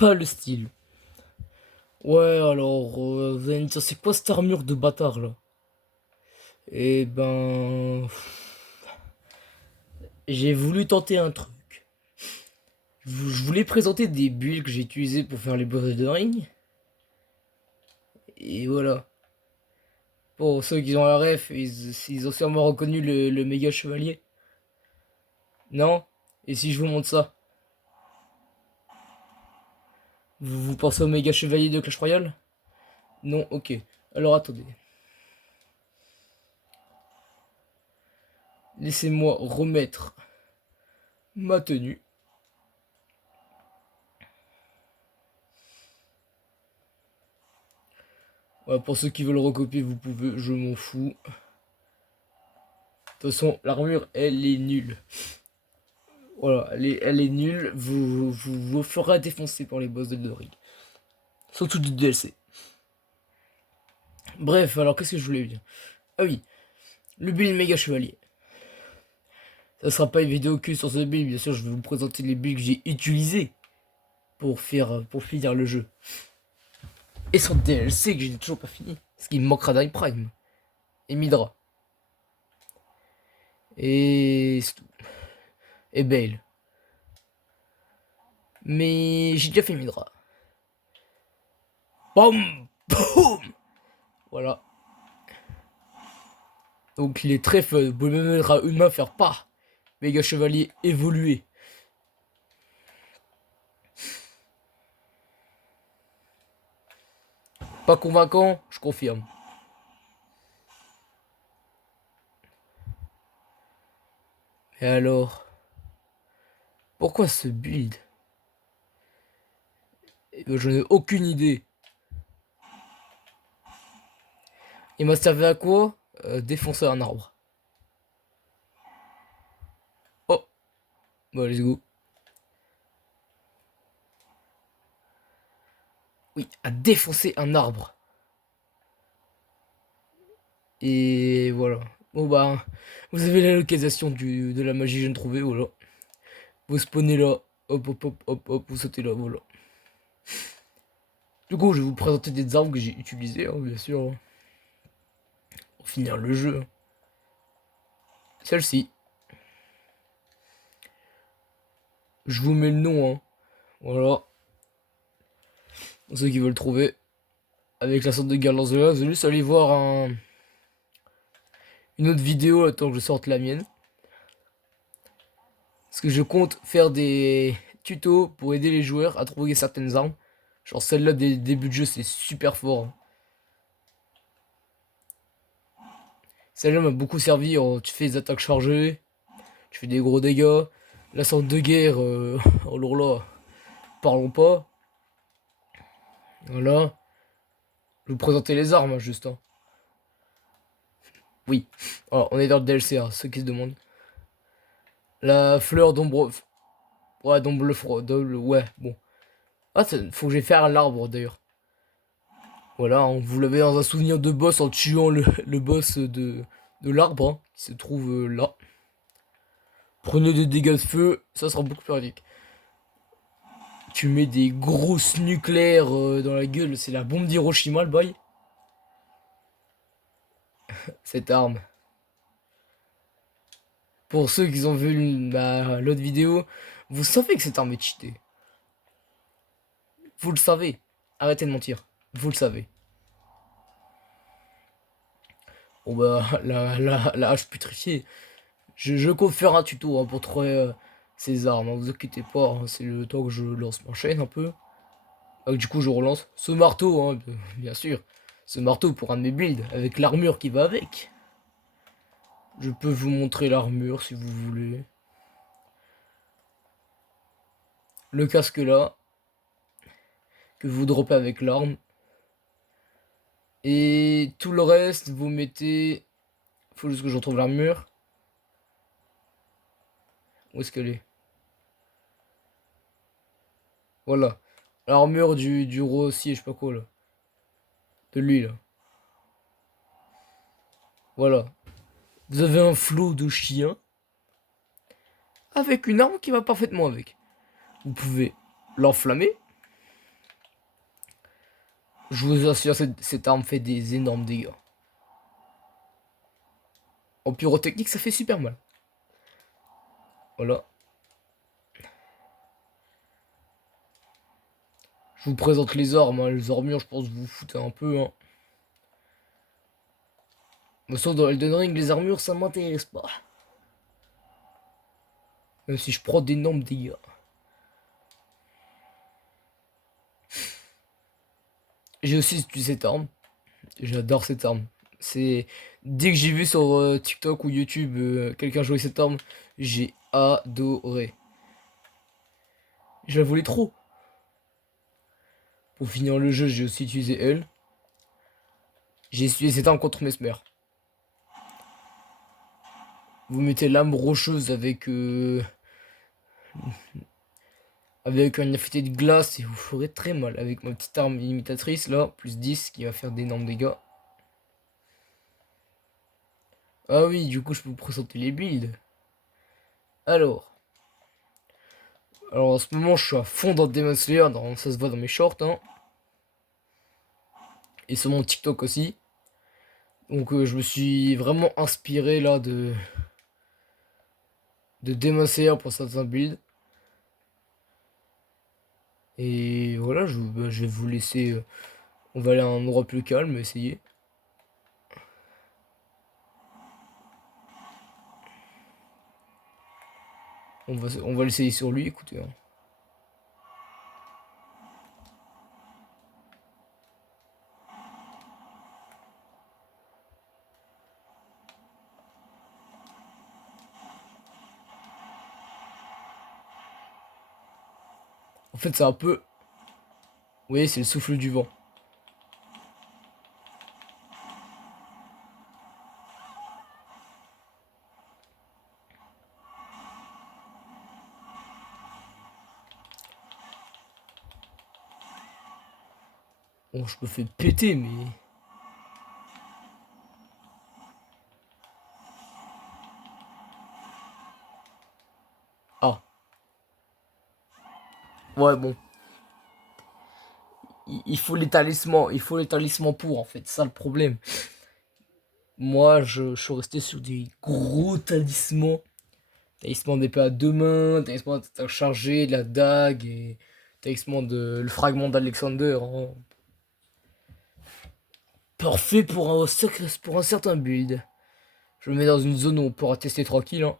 pas le style. Ouais, alors, vous allez me dire, c'est quoi cette armure de bâtard là? Eh ben, j'ai voulu tenter un truc. Je voulais présenter des builds que j'ai utilisés pour faire les boss de ring. Et voilà. Pour ceux qui ont la ref, ils ont sûrement reconnu le méga chevalier. Non? Et si je vous montre ça? Vous pensez au méga chevalier de Clash Royale? Non? Ok. Alors attendez. Laissez-moi remettre ma tenue. Ouais, pour ceux qui veulent recopier, vous pouvez, je m'en fous. De toute façon, l'armure, elle est nulle. Voilà, elle est nulle. Vous ferez défoncer par les boss de Elden Ring. Surtout du DLC. Bref, alors qu'est-ce que je voulais dire? Ah oui, le build méga chevalier. Ça sera pas une vidéo que sur ce build, bien sûr, je vais vous présenter les builds que j'ai utilisés pour finir le jeu. Et son DLC que j'ai toujours pas fini. Parce qu'il me manquera Dine Prime. Et Midra. Et c'est tout. Et Bale. Mais j'ai déjà fait Midra. Boum Boum. Voilà. Donc il est très fun. Vous pouvez même mettre à une main faire pas. Méga chevalier évolué. Pas convaincant, je confirme. Et alors, pourquoi ce build? Eh ben, je n'ai aucune idée. Il m'a servi à quoi? Défoncer un arbre. Oh, bah let's go. Oui, à défoncer un arbre. Et voilà. Bon bah, vous avez la localisation de la magie que je viens de trouver, voilà. Vous spawnez là, hop hop hop hop hop, vous sautez là, voilà. Du coup, je vais vous présenter des armes que j'ai utilisées, hein, bien sûr, hein, pour finir le jeu. Celle-ci, je vous mets le nom, hein. Voilà. Pour ceux qui veulent trouver. Avec la sorte de guerre lance de là, vous allez juste aller voir une autre vidéo, attends que je sorte la mienne. Parce que je compte faire des tutos pour aider les joueurs à trouver certaines armes. Genre celle-là des débuts de jeu, c'est super fort, hein. Celle-là m'a beaucoup servi. Tu fais des attaques chargées, tu fais des gros dégâts. La sorte de guerre, alors là, parlons pas. Voilà. Je vais vous présenter les armes, hein, juste, hein. Oui. Alors, on est dans le DLC, hein, ceux qui se demandent. La fleur d'ombre. Ouais, d'ombre froid. Ouais, bon. Ah, faut que j'aille faire l'arbre d'ailleurs. Voilà, hein, vous l'avez dans un souvenir de boss en tuant le boss de l'arbre, hein, qui se trouve là. Prenez des dégâts de feu, ça sera beaucoup plus pratique. Tu mets des grosses nucléaires dans la gueule, c'est la bombe d'Hiroshima le bail. Cette arme. Pour ceux qui ont vu l'autre vidéo, vous savez que cette arme est cheatée. Vous le savez. Arrêtez de mentir. Vous le savez. Bon bah, la hache putrifiée. Je compte faire un tuto, hein, pour trouver ces armes, hein, vous inquiétez pas, hein, c'est le temps que je lance ma chaîne un peu. Du coup, je relance ce marteau, hein, bien sûr. Ce marteau pour un de mes builds, avec l'armure qui va avec. Je peux vous montrer l'armure si vous voulez. Le casque là, que vous droppez avec l'arme. Et tout le reste, vous mettez... Faut juste que je retrouve l'armure. Où est-ce qu'elle est? Voilà. L'armure du roi aussi, je sais pas quoi là. De lui là. Voilà. Vous avez un flot de chiens. Avec une arme qui va parfaitement avec. Vous pouvez l'enflammer. Je vous assure, cette arme fait des énormes dégâts. En pyrotechnique, ça fait super mal. Voilà. Je vous présente les armes, hein. Les armures, je pense que vous vous foutez un peu, hein. Mais sauf dans Elden Ring, les armures, ça m'intéresse pas. Même si je prends d'énormes dégâts. J'ai aussi utilisé cette arme. J'adore cette arme. C'est dès que j'ai vu sur TikTok ou YouTube quelqu'un jouer cette arme, j'ai adoré. Je la voulais trop. Pour finir le jeu, j'ai aussi utilisé elle. J'ai utilisé cette arme contre Mesmer. Vous mettez l'âme rocheuse avec un effet de glace et vous ferez très mal. Avec ma petite arme imitatrice là, plus 10 qui va faire d'énormes dégâts. Ah oui, du coup je peux vous présenter les builds. Alors. Alors en ce moment je suis à fond dans Demon Slayer, ça se voit dans mes shorts, hein. Et sur mon TikTok aussi. Donc je me suis vraiment inspiré là de Demon Slayer pour certains builds. Et voilà, je vais vous laisser. On va aller à un endroit plus calme, essayer. On va l'essayer sur lui, écoutez, hein. En fait, c'est un peu. Vous voyez, c'est le souffle du vent. Bon, je me fais péter, mais. Ah, ouais, bon. Il faut les talismans. Il faut les talismans pour, en fait. C'est ça le problème. Moi, je suis resté sur des gros talismans. Talisman d'épée à deux mains, talisman d'attaque chargée, de la dague et talisman de le fragment d'Alexander, hein. Parfait pour un certain build. Je me mets dans une zone où on pourra tester tranquille, hein.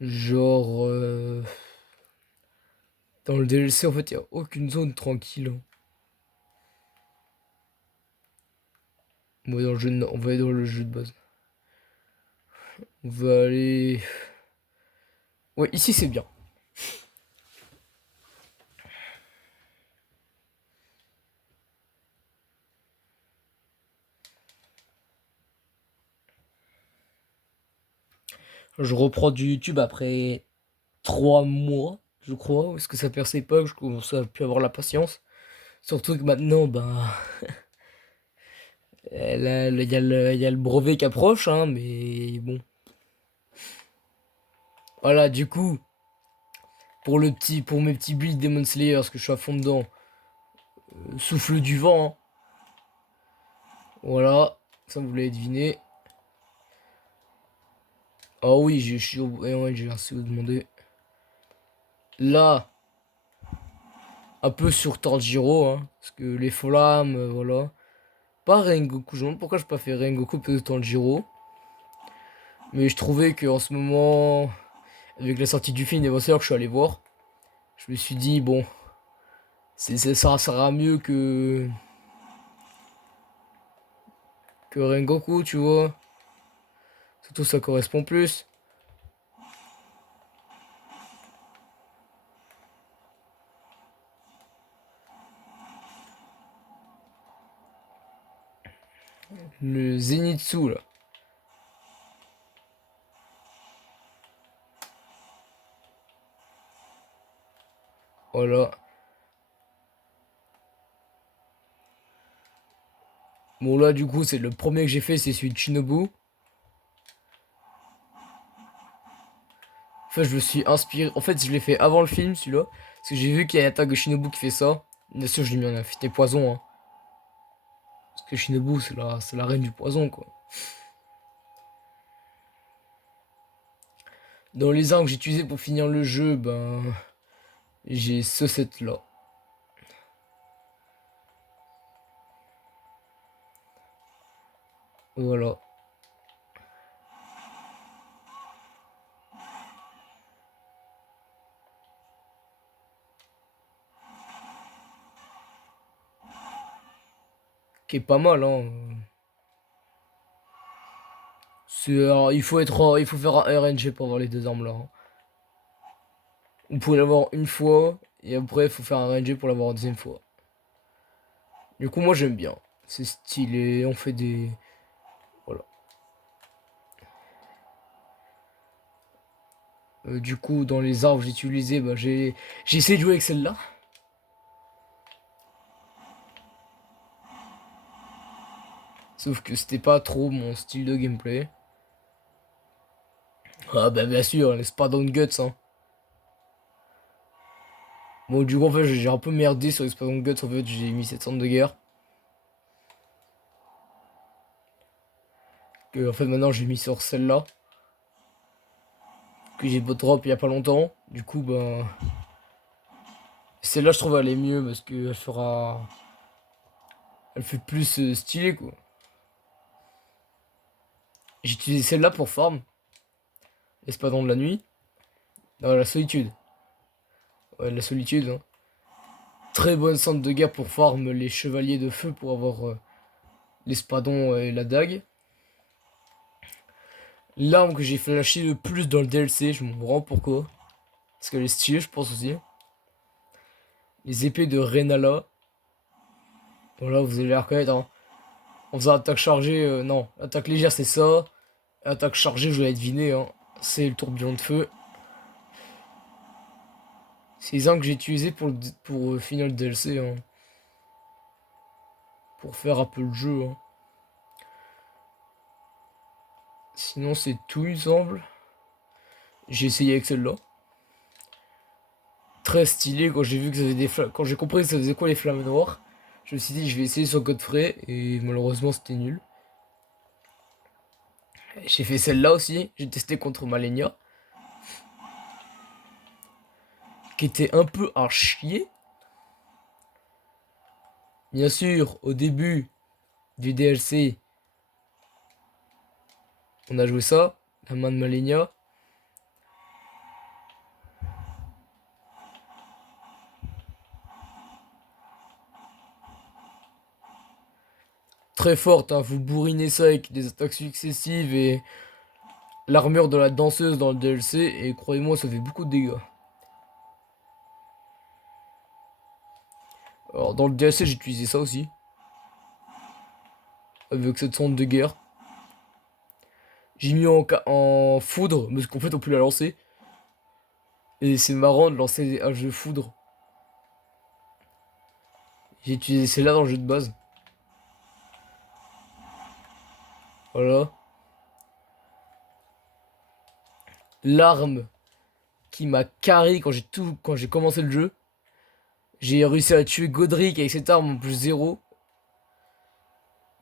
Genre dans le DLC en fait il n'y a aucune zone tranquille, hein. On va dans le jeu on va aller dans le jeu de base. On va aller. Ouais, ici c'est bien. Je reprends du YouTube après 3 mois, je crois, parce que ça perçait pas, que je commence à plus avoir la patience. Surtout que maintenant, ben, il y a le brevet qui approche, hein, mais bon. Voilà, du coup, pour mes petits builds Demon Slayer, parce que je suis à fond dedans, souffle du vent, hein. Voilà, ça vous l'avez deviné. Ah oui, je suis ouais, j'ai assez demandé. Là, un peu sur Tanjiro, hein, parce que les flammes, voilà. Pas Rengoku, je me demande pourquoi je pas fait Rengoku plutôt Tanjiro. Mais je trouvais que en ce moment, avec la sortie du film Demon Slayer que je suis allé voir, je me suis dit, bon, ça sera mieux que Rengoku, tu vois. Surtout ça correspond plus. Le Zenitsu, là. Voilà. Bon, là, du coup, c'est le premier que j'ai fait, c'est celui de Shinobu. En fait, je me suis inspiré. En fait, je l'ai fait avant le film, celui-là. Parce que j'ai vu qu'il y a l'attaque de Shinobu qui fait ça. Bien sûr, je l'ai mis en affûté poison, hein. Parce que Shinobu, c'est la reine du poison, quoi. Dans les armes que j'ai utilisées pour finir le jeu, ben, j'ai ce set là. Voilà. Qui est pas mal, hein. Alors, il faut faire un RNG pour avoir les deux armes là, hein. Vous pouvez l'avoir une fois, et après, il faut faire un RNG pour l'avoir une deuxième fois. Du coup, moi, j'aime bien. C'est stylé, on fait des... Voilà. Du coup, dans les arbres que j'ai utilisés, bah, j'ai essayé de jouer avec celle-là. Sauf que c'était pas trop mon style de gameplay. Ah bah bien sûr, les Spadon Guts, hein. Bon, du coup, en fait, j'ai un peu merdé sur les Spadon Guts. En fait, j'ai mis cette centre de guerre. Que, en fait, maintenant, j'ai mis sur celle-là. Que j'ai beau drop il y a pas longtemps. Du coup, ben... Celle-là, je trouve, elle est mieux parce qu'elle fera... Elle fait plus stylé, quoi. J'ai utilisé celle-là pour farm. L'espadon de la nuit. Non, la solitude. Ouais, la solitude, hein. Très bonne centre de guerre pour farm les chevaliers de feu pour avoir l'espadon et la dague. L'arme que j'ai flashé le plus dans le DLC, je me rends pourquoi. Parce qu'elle est stylée, je pense aussi. Les épées de Renala. Bon, là, vous allez la reconnaître, hein. En faisant attaque chargée, non. Attaque légère, c'est ça. Attaque chargée, je l'avais deviné, hein. C'est le tourbillon de feu. C'est les armes que j'ai utilisées pour finir le DLC, hein. Pour faire un peu le jeu, hein. Sinon, c'est tout, il semble. J'ai essayé avec celle-là. Très stylé quand j'ai vu que ça faisait quand j'ai compris que ça faisait quoi les flammes noires. Je me suis dit, je vais essayer sur Godfrey. Et malheureusement, c'était nul. J'ai fait celle-là aussi. J'ai testé contre Malenia. Qui était un peu à chier. Bien sûr, au début du DLC, on a joué ça. La main de Malenia. Très forte, hein. Vous bourrinez ça avec des attaques successives et l'armure de la danseuse dans le DLC. Et croyez-moi, ça fait beaucoup de dégâts. Alors, dans le DLC, j'ai utilisé ça aussi. Avec cette sonde de guerre. J'ai mis en foudre, parce qu'en fait, on peut la lancer. Et c'est marrant de lancer des haches de foudre. J'ai utilisé celle-là dans le jeu de base. Voilà. L'arme qui m'a carré quand j'ai commencé le jeu. J'ai réussi à tuer Godric avec cette arme en plus 0.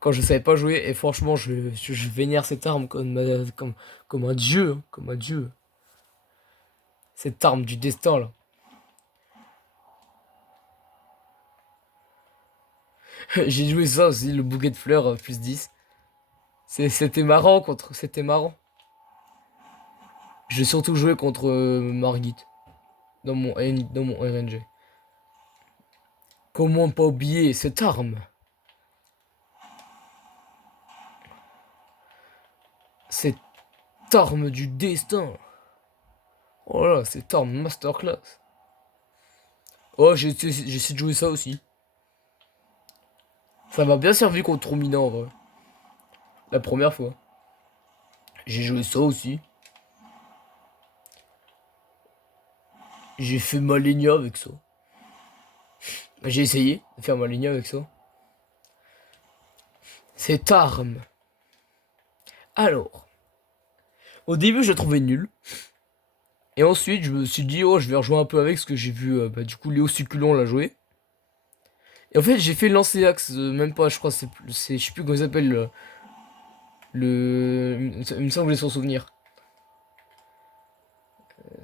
Quand je savais pas jouer. Et franchement, je vénère cette arme comme un dieu, hein, comme un dieu. Cette arme du destin, là. J'ai joué ça aussi, le bouquet de fleurs plus 10. C'était marrant contre... C'était marrant. J'ai surtout joué contre Margit. Dans mon RNG. Comment pas oublier cette arme? Cette arme du destin. Oh là, cette arme masterclass. Oh, j'ai essayé de jouer ça aussi. Ça m'a bien servi contre Romina en vrai. La première fois. J'ai joué ça aussi. J'ai fait ma Malenia avec ça. J'ai essayé de faire ma Malenia avec ça. Cette arme. Alors. Au début, je la trouvais nulle. Et ensuite, je me suis dit, oh, je vais rejouer un peu avec ce que j'ai vu, bah, du coup, Léo Succulent l'a joué. Et en fait, j'ai fait le lancer axe, même pas, je crois, je sais plus comment il s'appelle il me semble que j'ai son souvenir.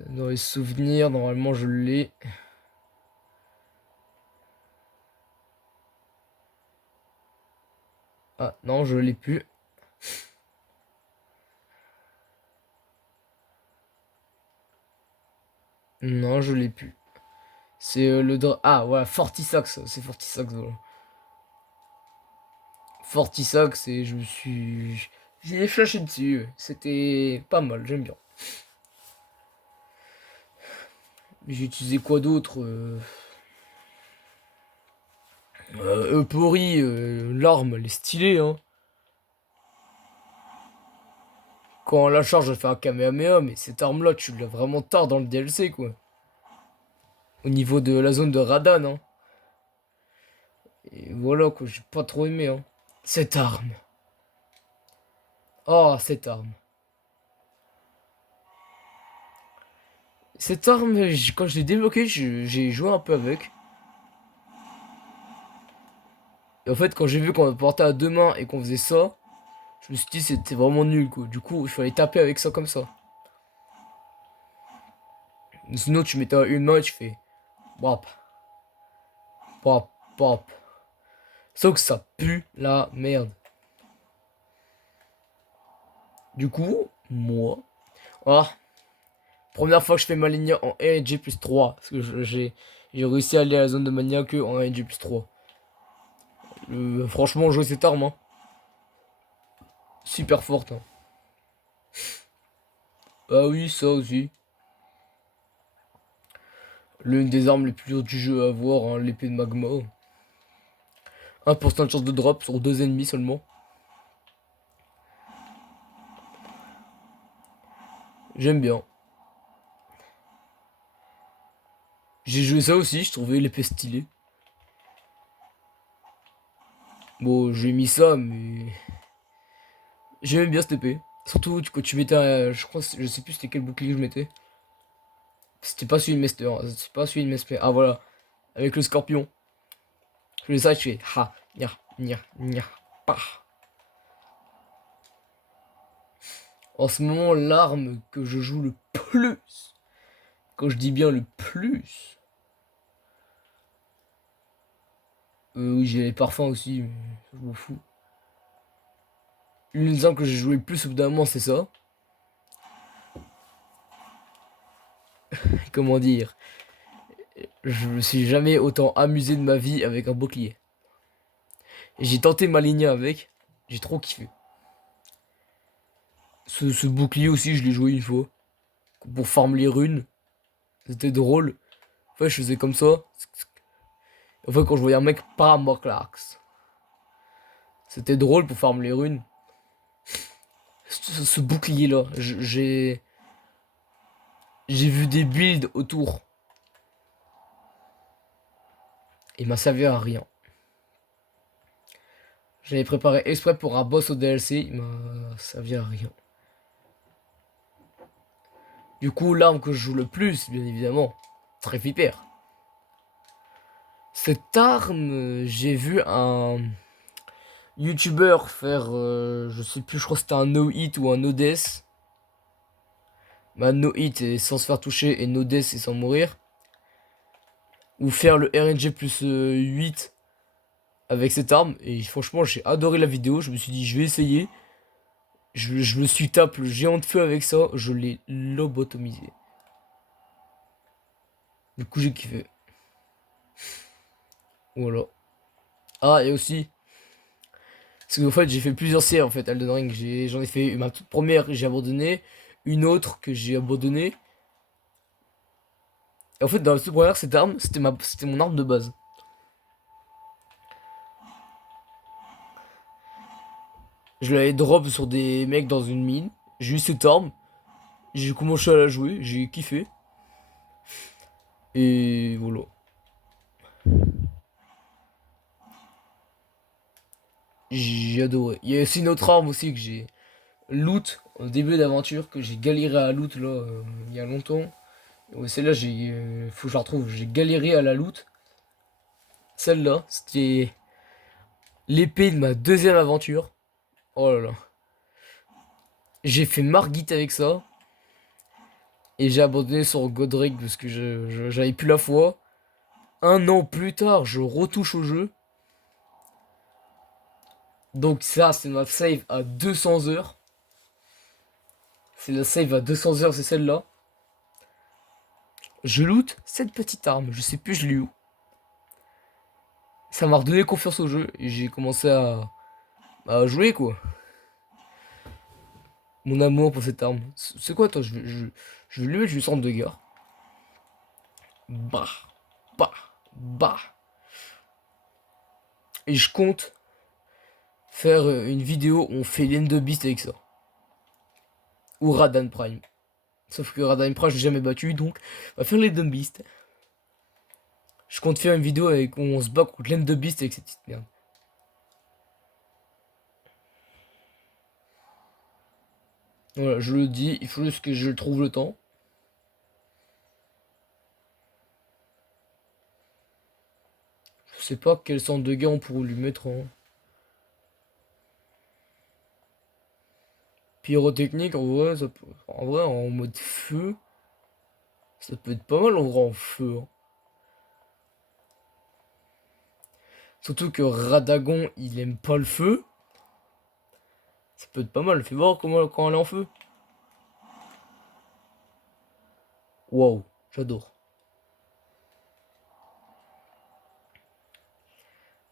Dans les souvenirs, normalement, je l'ai. Ah, non, je l'ai plus. Non, je l'ai plus. C'est Ah, voilà, Fortisax, c'est Fortisax, voilà. Fortisax, et je me suis... J'ai flashé dessus, c'était pas mal, j'aime bien. J'ai utilisé quoi d'autre Euphorie, l'arme, elle est stylée, hein. Quand on la charge, elle fait un Kamehameha, mais cette arme-là, tu l'as vraiment tard dans le DLC, quoi. Au niveau de la zone de Radan, hein. Et voilà, quoi, j'ai pas trop aimé, hein. Cette arme. Oh, cette arme. Cette arme, quand je l'ai débloquée, j'ai joué un peu avec. Et en fait, quand j'ai vu qu'on portait à deux mains et qu'on faisait ça, je me suis dit c'était vraiment nul, quoi. Du coup, il fallait taper avec ça comme ça. Sinon, tu mettais à une main et tu fais bop, bop, bop. Sauf que ça pue la merde. Du coup, moi. Ah, première fois que je fais ma ligne en RNG plus 3. Parce que j'ai réussi à aller à la zone de mania que en RNG plus 3. Franchement, jouer cette arme, hein. Super forte, hein. Ah oui, ça aussi. L'une des armes les plus dures du jeu à avoir, hein, l'épée de magma. 1% de chance de drop sur deux ennemis seulement. J'aime bien. J'ai joué ça aussi, je trouvais l'épée stylée. Bon, j'ai mis ça, mais j'aime bien cette épée. Surtout quand tu mettais je crois, je sais plus c'était quel bouclier je mettais. C'était pas celui de Mester, hein, c'est pas celui de Mester. Ah voilà, avec le scorpion. Je fais ça, je fais ha, nya, nya, nya, pa. En ce moment, l'arme que je joue le plus, quand je dis bien le plus, oui, j'ai les parfums aussi, mais je m'en fous. L'une des armes que j'ai joué le plus au bout d'un moment, c'est ça. Comment dire? Je me suis jamais autant amusé de ma vie avec un bouclier. Et j'ai tenté ma ligne avec, j'ai trop kiffé. Ce bouclier aussi, je l'ai joué une fois. Pour farm les runes. C'était drôle. En fait, je faisais comme ça. En fait, quand je voyais un mec pas Morclax. C'était drôle pour farm les runes. Ce bouclier-là, j'ai vu des builds autour. Il m'a servi à rien. J'avais préparé exprès pour un boss au DLC, il m'a servi à rien. Du coup, l'arme que je joue le plus, bien évidemment, très flipper. Cette arme, j'ai vu un YouTuber faire, je sais plus, je crois que c'était un no-hit ou un no-death. Bah, no-hit et sans se faire toucher et no-death et sans mourir. Ou faire le RNG plus 8 avec cette arme. Et franchement, j'ai adoré la vidéo. Je me suis dit, je vais essayer. Je me suis tapé le géant de feu avec ça. Je l'ai lobotomisé. Du coup, j'ai kiffé. Voilà. Ah, et aussi, parce qu'en fait, j'ai fait plusieurs séries en fait, Elden Ring. J'en ai fait ma toute première que j'ai abandonnée. Une autre que j'ai abandonnée. Et en fait, dans la toute première, cette arme, c'était mon arme de base. Je l'avais drop sur des mecs dans une mine. J'ai eu cette arme. J'ai commencé à la jouer. J'ai kiffé. Et voilà. J'ai adoré. Il y a aussi une autre arme aussi que j'ai loot au début d'aventure. Que j'ai galéré à loot là il y a longtemps. Ouais, celle-là, faut que je la retrouve. J'ai galéré à la loot. Celle-là, c'était l'épée de ma deuxième aventure. Oh là là. J'ai fait Margit avec ça. Et j'ai abandonné sur Godric parce que j'avais plus la foi. Un an plus tard, je retouche au jeu. Donc ça, c'est ma save à 200 heures. C'est la save à 200 heures, c'est celle-là. Je loot cette petite arme. Je sais plus je l'ai où. Ça m'a redonné confiance au jeu. Et j'ai commencé à jouer, quoi. Mon amour pour cette arme. C'est quoi, toi? Je vais lui mettre du centre de gare. Bah, bah, bah. Et je compte faire une vidéo où on fait l'End-Beast avec ça. Ou Radan Prime. Sauf que Radan Prime, j'ai jamais battu, donc on va faire l'End-Beast. Je compte faire une vidéo avec où on se bat contre l'End-Beast avec cette petite merde. Voilà, je le dis, il faut juste que je trouve le temps. Je sais pas quel centre de guerre on pourrait lui mettre en pyrotechnique. En vrai, en vrai, en mode feu, ça peut être pas mal en vrai en feu, hein. Surtout que Radagon, il aime pas le feu. Ça peut être pas mal. Fais voir comment quand elle est en feu. Waouh, j'adore.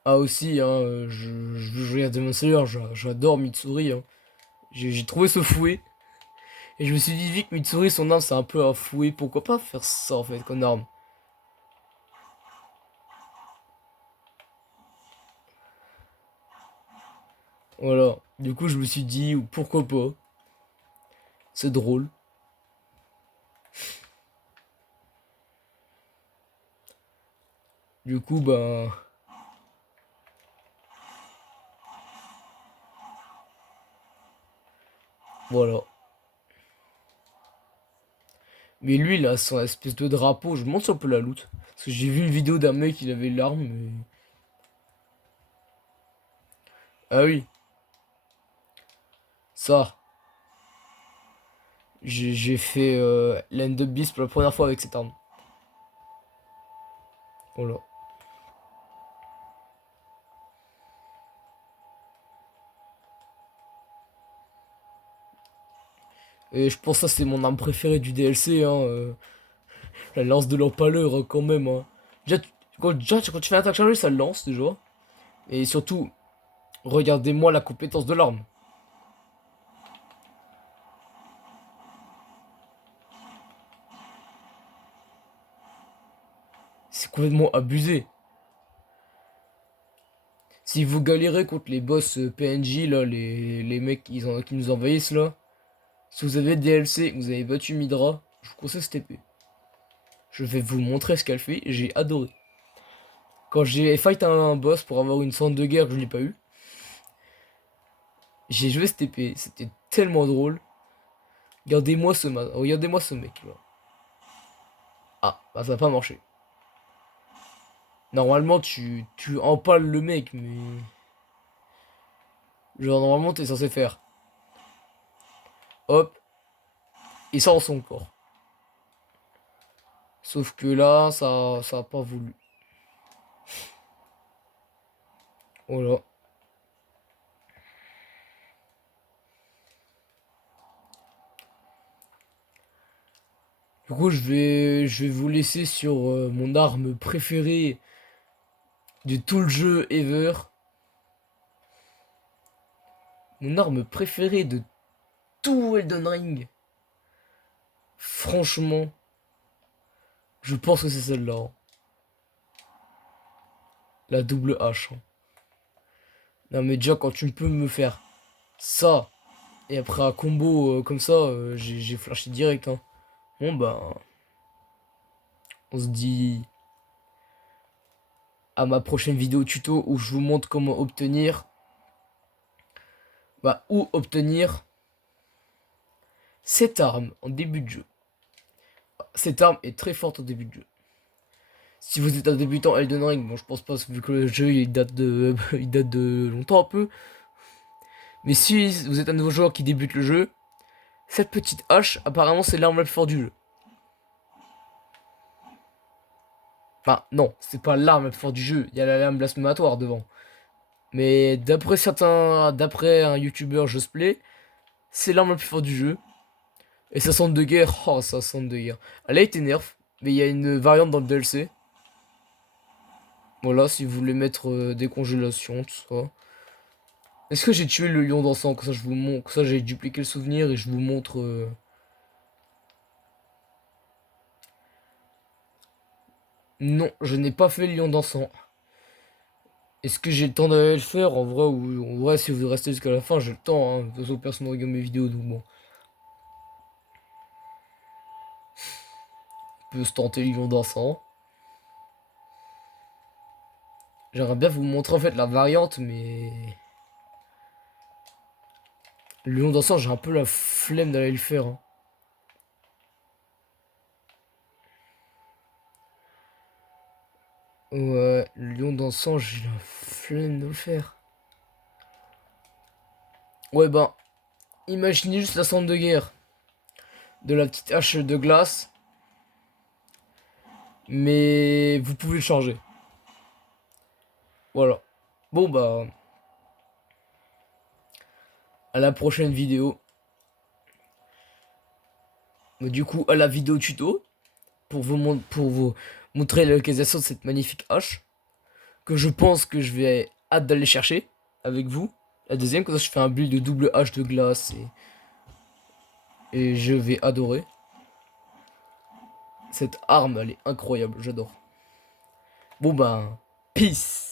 Ah aussi, hein, je regarde Demon Slayer, j'adore Mitsuri, hein. J'ai trouvé ce fouet. Et je me suis dit, vu que Mitsuri, son arme, c'est un peu un fouet, pourquoi pas faire ça en fait, comme arme. Voilà. Du coup, je me suis dit, pourquoi pas. C'est drôle. Du coup, ben. Voilà. Mais lui, il a son espèce de drapeau. Je me demande si on peut la loot. Parce que j'ai vu une vidéo d'un mec, il avait l'arme, mais. Ah oui, ça. J'ai fait l'End of Beast pour la première fois avec cette arme. Voilà. Et je pense que ça, c'est mon arme préférée du DLC, hein. La lance de l'empaleur, hein, quand même, hein. Déjà, quand tu fais l'attaque chargée, ça le lance, déjà. Et surtout, regardez-moi la compétence de l'arme. C'est complètement abusé. Si vous galérez contre les boss PNJ, là, les mecs qui nous envahissent, là, si vous avez le DLC et que vous avez battu Midra, je vous conseille cette épée. Je vais vous montrer ce qu'elle fait, j'ai adoré. Quand j'ai fight un boss pour avoir une centre de guerre que je n'ai pas eu, j'ai joué cette épée, c'était tellement drôle. Regardez-moi ce mec là. Ah, bah ça n'a pas marché. Normalement tu empales le mec, mais. Genre normalement t'es censé faire. Hop, il sort son corps. Sauf que là, ça a pas voulu. Voilà. Du coup, je vais vous laisser sur mon arme préférée de tout le jeu ever. Mon arme préférée de tout Elden Ring. Franchement, je pense que c'est celle-là, hein. La double hache, hein. Non mais déjà quand tu peux me faire ça et après un combo comme ça, j'ai flashé direct, hein. Bon bah, on se dit à ma prochaine vidéo tuto où je vous montre comment obtenir, bah où obtenir cette arme en début de jeu. Cette arme est très forte au début de jeu. Si vous êtes un débutant Elden Ring, bon je pense pas vu que le jeu il date de il date de longtemps un peu. Mais si vous êtes un nouveau joueur qui débute le jeu, cette petite hache apparemment c'est l'arme la plus forte du jeu. Enfin non, c'est pas l'arme la plus forte du jeu, il y a la lame blasphématoire devant. Mais d'après un youtubeur Justplay, c'est l'arme la plus forte du jeu. Et sa sonde de guerre, oh sa sonde de guerre. Elle a été nerf, mais il y a une variante dans le DLC. Voilà, si vous voulez mettre des congélations, tout ça. Est-ce que j'ai tué le lion dansant? Comme ça, je vous montre. Comme ça, j'ai dupliqué le souvenir et je vous montre. Non, je n'ai pas fait le lion dansant. Est-ce que j'ai le temps d'aller le faire? En vrai, ou en vrai, si vous restez jusqu'à la fin, j'ai le temps. Hein. De toute façon, personne ne regarde mes vidéos, donc bon. On peut se tenter le lion dansant. J'aimerais bien vous montrer en fait la variante, mais. Le lion dansant, j'ai un peu la flemme d'aller le faire. Hein. Ouais, le lion dansant, j'ai la flemme de le faire. Ouais, ben, imaginez juste la sonde de guerre de la petite hache de glace, mais vous pouvez le changer. Voilà. Bon, bah, à la prochaine vidéo. Du coup, à la vidéo tuto pour vous montrer la localisation de cette magnifique hache que je pense que je vais hâte d'aller chercher avec vous. La deuxième, comme ça, je fais un build de double hache de glace et je vais adorer. Cette arme, elle est incroyable, j'adore. Bon ben, peace.